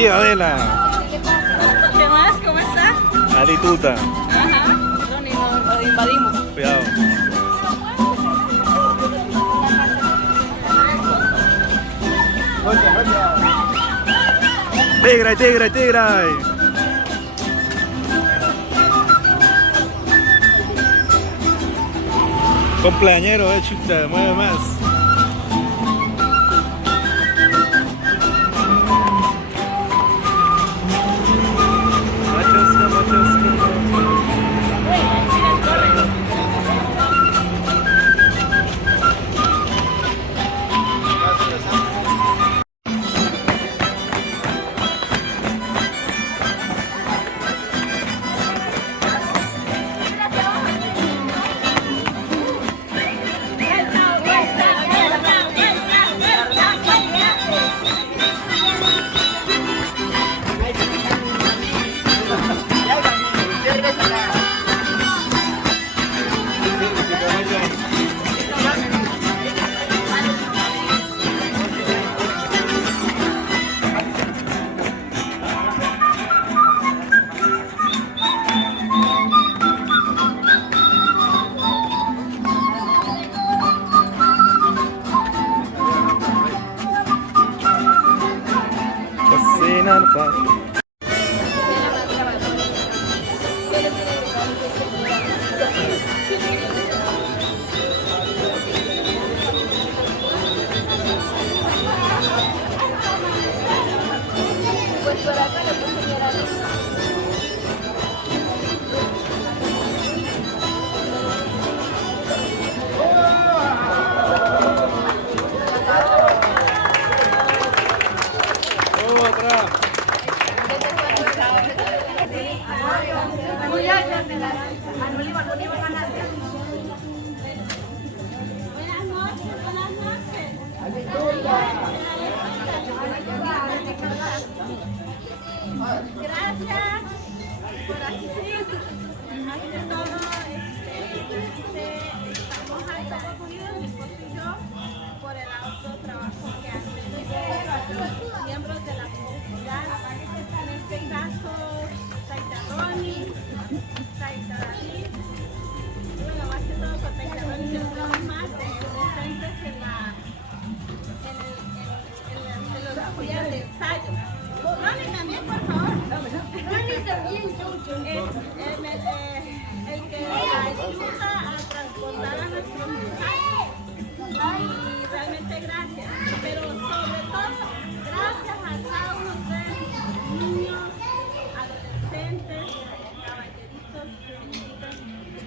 Tía Adela. ¿Qué más? ¿Cómo está? Alituta. Ajá. Ronnie, nos invadimos. Cuidado. Tigre, tigre, tigre. Cumpleañero, chuta, mueve más. Machosca, machosca. Cocinan pa. Pues por acá le puse llorar. Otra. Gracias por asistir. Más que todo, estamos agradecidos, mi esposo y yo, por el alto trabajo que hacen los miembros de la comunidad. En este caso, Taita Ronnie, Taita David. Y bueno, más que todo con Taita Ronnie, que estamos más presentes en los apoyos de ensayo. Ronnie también, por favor. Ronnie también, el que ayuda a transportar a nuestros mensajes. Y realmente gracias. Pero sobre todo, gracias a cada uno de ustedes, niños, adolescentes, caballeritos, señoritas,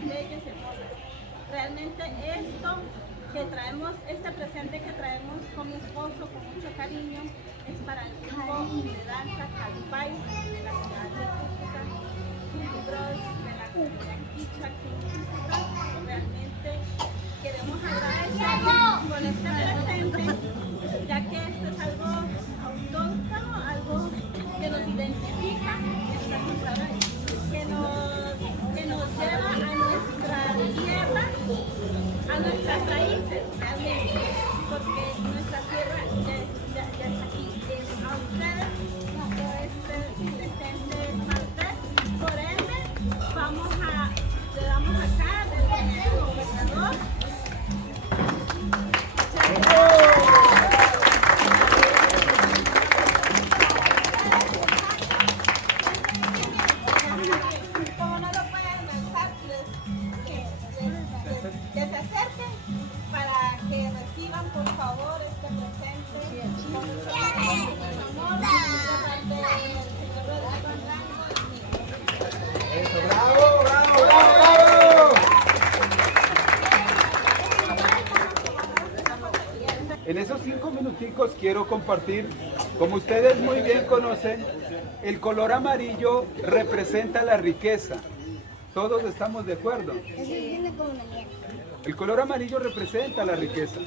bellos y hermosas. Realmente esto que traemos, este presente que traemos con mi esposo con mucho cariño, es para el grupo de danza Calipay de la ciudad de Cúcuta, de la comunidad Quichua aquí en Cúcuta. Realmente queremos agradecer con este presente, ya que esto es algo autóctono, algo que nos identifica, que nos lleva a nuestra tierra, a nuestras raíces realmente, porque nuestra tierra ya está aquí. A ustedes, este presente es para ustedes. Por ende, le damos acá del gobernador. Como no lo pueden lanzar, que se acerquen para que reciban por favor este presente con mucho amor de parte del señor Rodrigo Rango. Eso, bravo, bravo, bravo, bravo. En esos 5 minuticos quiero compartir, como ustedes muy bien conocen, el color amarillo representa la riqueza. ¿Todos estamos de acuerdo? El color amarillo representa la riqueza,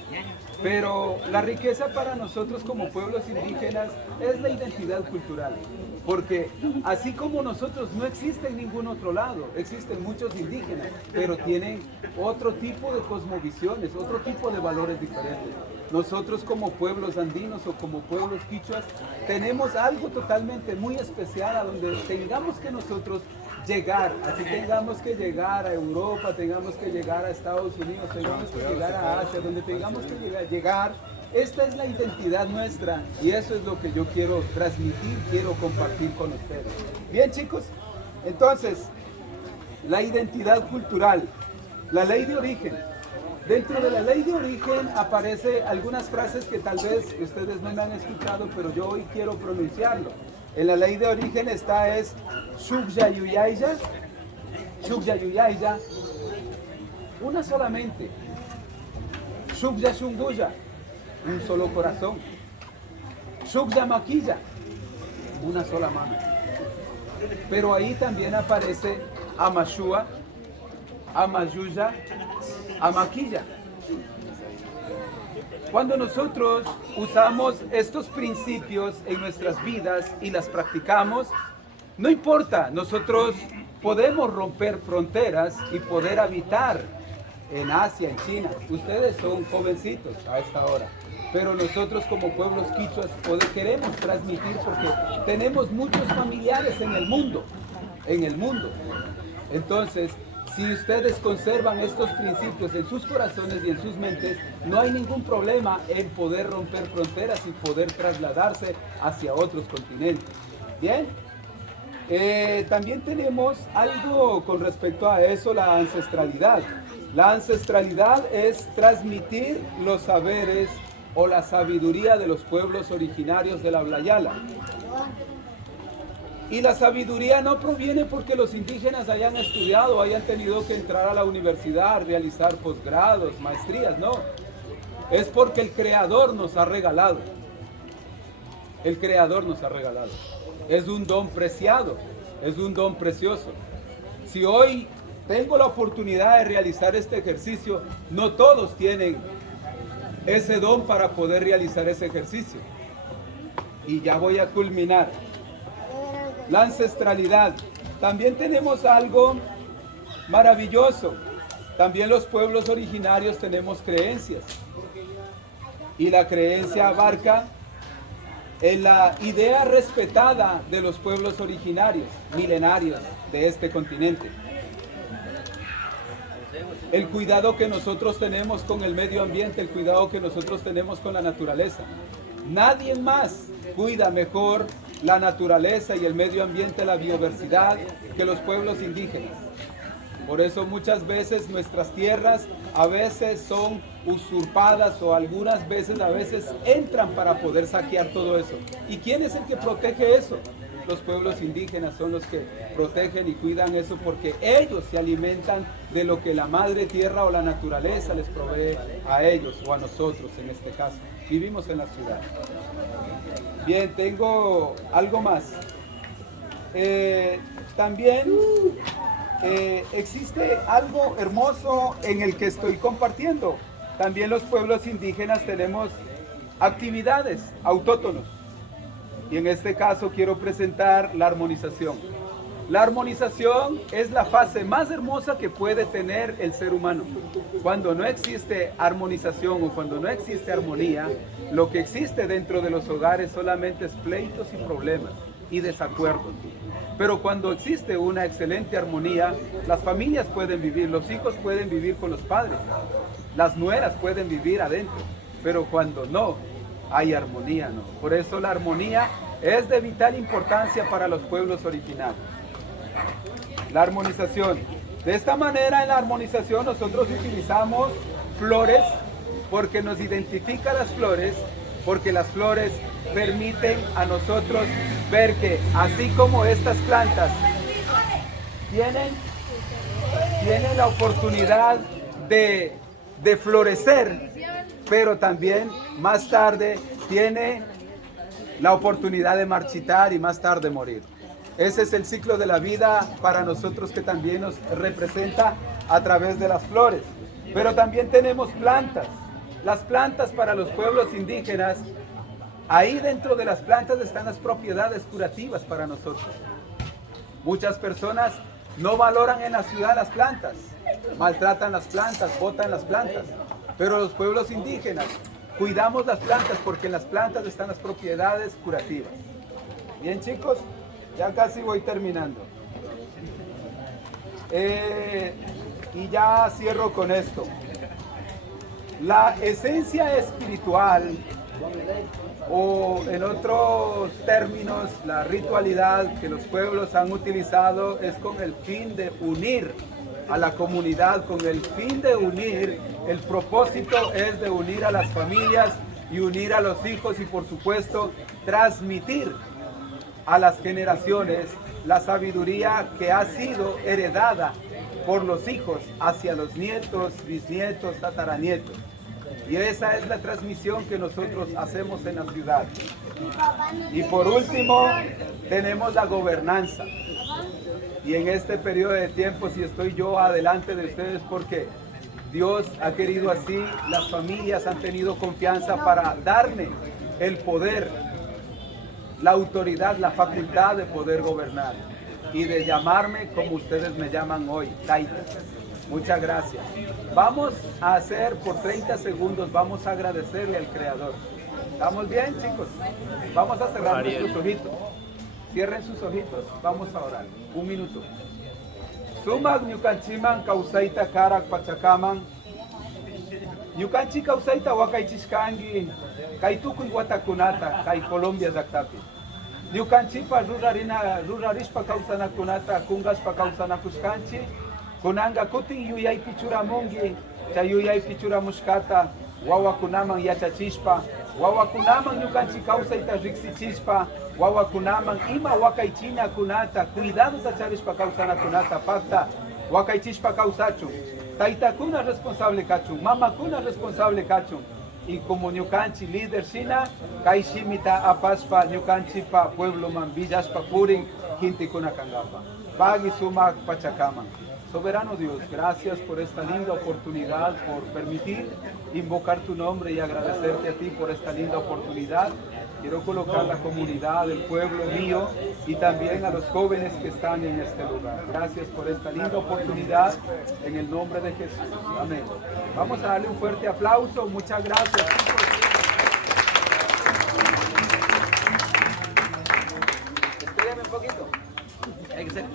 pero la riqueza para nosotros como pueblos indígenas es la identidad cultural, porque así como nosotros no existe en ningún otro lado, existen muchos indígenas, pero tienen otro tipo de cosmovisiones, otro tipo de valores diferentes. Nosotros como pueblos andinos o como pueblos quichuas tenemos algo totalmente muy especial a donde tengamos que nosotros llegar, así tengamos que llegar a Europa, tengamos que llegar a Estados Unidos, tengamos que llegar a Asia, donde tengamos que llegar, esta es la identidad nuestra y eso es lo que yo quiero transmitir, quiero compartir con ustedes. Bien, chicos, entonces, la identidad cultural, la ley de origen. Dentro de la ley de origen aparecen algunas frases que tal vez ustedes no me han escuchado, pero yo hoy quiero pronunciarlo. En la ley de origen está es Shukya Yuyaya, una solamente. Shukya Shunguya, un solo corazón. Shukya Maquilla, una sola mano. Pero ahí también aparece Amashua, Amayuya, Amaquilla. Cuando nosotros usamos estos principios en nuestras vidas y las practicamos, no importa, nosotros podemos romper fronteras y poder habitar en Asia, en China. Ustedes son jovencitos a esta hora, pero nosotros como pueblos quichuas queremos transmitir porque tenemos muchos familiares en el mundo, Entonces, si ustedes conservan estos principios en sus corazones y en sus mentes, no hay ningún problema en poder romper fronteras y poder trasladarse hacia otros continentes. ¿Bien? También tenemos algo con respecto a eso, la ancestralidad. La ancestralidad es transmitir los saberes o la sabiduría de los pueblos originarios de la Blayala. Y la sabiduría no proviene porque los indígenas hayan estudiado, hayan tenido que entrar a la universidad, realizar posgrados, maestrías, no. Es porque el Creador nos ha regalado. El Creador nos ha regalado. Es un don preciado, es un don precioso. Si hoy tengo la oportunidad de realizar este ejercicio, no todos tienen ese don para poder realizar ese ejercicio. Y ya voy a culminar. La ancestralidad. También tenemos algo maravilloso. También los pueblos originarios tenemos creencias. Y la creencia abarca en la idea respetada de los pueblos originarios, milenarios de este continente. El cuidado que nosotros tenemos con el medio ambiente, el cuidado que nosotros tenemos con la naturaleza. Nadie más cuida mejor la naturaleza y el medio ambiente, la biodiversidad, que los pueblos indígenas. Por eso muchas veces nuestras tierras a veces son usurpadas o algunas veces entran para poder saquear todo eso. ¿Y quién es el que protege eso? Los pueblos indígenas son los que protegen y cuidan eso porque ellos se alimentan de lo que la madre tierra o la naturaleza les provee a ellos o a nosotros en este caso. Vivimos en la ciudad. Bien, tengo algo más. También existe algo hermoso en el que estoy compartiendo. También los pueblos indígenas tenemos actividades autóctonas. Y en este caso quiero presentar la armonización. La armonización es la fase más hermosa que puede tener el ser humano. Cuando no existe armonización o cuando no existe armonía, lo que existe dentro de los hogares solamente es pleitos y problemas y desacuerdos. Pero cuando existe una excelente armonía, las familias pueden vivir, los hijos pueden vivir con los padres, las nueras pueden vivir adentro. Pero cuando no hay armonía, no. Por eso la armonía es de vital importancia para los pueblos originarios. La armonización. De esta manera en la armonización nosotros utilizamos flores porque nos identifica las flores, porque las flores permiten a nosotros ver que así como estas plantas tienen la oportunidad de florecer, pero también más tarde tiene la oportunidad de marchitar y más tarde morir. Ese es el ciclo de la vida para nosotros que también nos representa a través de las flores. Pero también tenemos plantas. Las plantas para los pueblos indígenas, ahí dentro de las plantas están las propiedades curativas para nosotros. Muchas personas no valoran en la ciudad las plantas, maltratan las plantas, botan las plantas. Pero los pueblos indígenas cuidamos las plantas porque en las plantas están las propiedades curativas. Bien, chicos, ya casi voy terminando. Y ya cierro con esto. La esencia espiritual, o en otros términos, la ritualidad que los pueblos han utilizado es con el fin de unir a la comunidad, con el fin de unir, el propósito es de unir a las familias y unir a los hijos y por supuesto transmitir a las generaciones la sabiduría que ha sido heredada por los hijos hacia los nietos, bisnietos, tataranietos. Y esa es la transmisión que nosotros hacemos en la ciudad. Y por último, tenemos la gobernanza. Y en este periodo de tiempo, si estoy yo adelante de ustedes, porque Dios ha querido así, las familias han tenido confianza para darme el poder, la autoridad, la facultad de poder gobernar y de llamarme como ustedes me llaman hoy, Taita. Muchas gracias. Vamos a hacer por 30 segundos, vamos a agradecerle al Creador. ¿Estamos bien, chicos? Vamos a cerrar nuestros ojitos. Cierren sus ojitos, vamos a orar. Un minuto. Sumak ñukanchiman kawsayta karak pachakaman. Ñukanchi kawsayta wakaychishkangi kay tukuy watakunata kay Colombia llaqtapi. Ñukanchipa rurarishpa kawsanakunata kungashpa kawsanakushkanchi. Kunanga kutin yuyaypi churamungi, chay yuyaypi churamushkata wawakunaman yachachishpa, wawakunaman ñukanchik kawsayta riksichishpa, wawakunaman ima wakaychina kunata, cuidado tacharishpa kawsanakunata pakta, wakaychishpa kawsachun, taytakuna responsable kachun, mamakuna responsable kachun, y como ñukanchik líder shina, kay shimita apashpa ñukanchipa pueblo man villashpa purin, jintikuna kangapa. Pagi sumak pachakaman. Soberano Dios, gracias por esta linda oportunidad, por permitir invocar tu nombre y agradecerte a ti por esta linda oportunidad. Quiero colocar la comunidad, el pueblo mío y también a los jóvenes que están en este lugar. Gracias por esta linda oportunidad en el nombre de Jesús. Amén. Vamos a darle un fuerte aplauso. Muchas gracias, chicos. Espérenme un poquito. Hay que ser.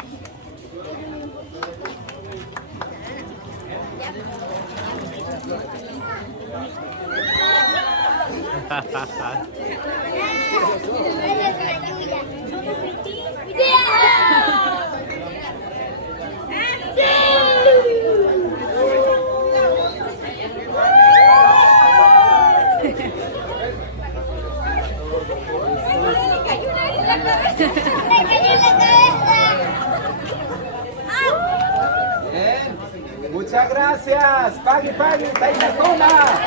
Bien. Muchas gracias. Pague, pague, Taita Coma.